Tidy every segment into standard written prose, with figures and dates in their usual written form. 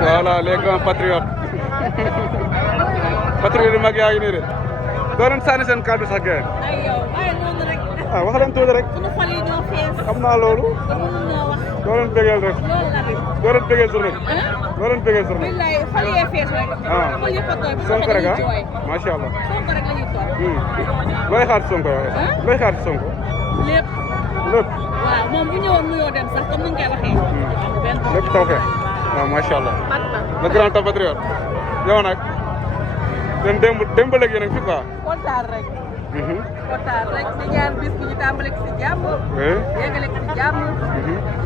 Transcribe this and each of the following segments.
Voilà les grands patriotes patriote yu mag yaa ngi nii de doo leen sànni seen kàddu sax gën ay yow waaye noonu rek ah wax leen tuuti rek sunu xol yi ñoo fees xam naa loolu mënuñoo wax doo leen bégeel rek loolu la rek doo leen bégeel journée doo leen bégeel journée billaay xol yee fees rek xol yëpp a tooy Sonko rek ah macha allah Sonko rek la ñuy tooy looy xaar ci Sonko yow looy xaar ci Sonko lépp lépp waaw moom bu ñëwoon nuyoo dem sax comme ni nga koy waxee lépp taw fee waaw macha allah le grand patriote yow nag den démb léegi yéen a ngi fi quoi kontaan rek kontaan rek di ñaan bis bi ñu tàmbale ko si jàmm yeggale ko si jàmm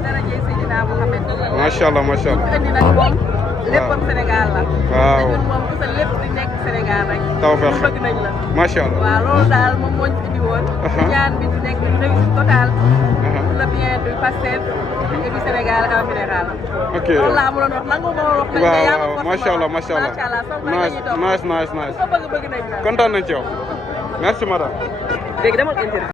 dara jëy Seydina Mouhamed macha allah macha allah indi nag moom léppam Sénégal la waaw ñun moom ku sa lépp di nekk Sénégal rek taw feex bëgg nañ la macha allah waaw loolu daal moom moo ñu fi indi woon ñaan bi di nekk une réussite totale pour le bien du Pastef et du Sénégal en général ok loolu laa amuloon wax nangu ma wax nañ waaw waaw macha allah macha allah nice ko bëgg nañ la kontaan nañ ci yow merci madame léegi dama interview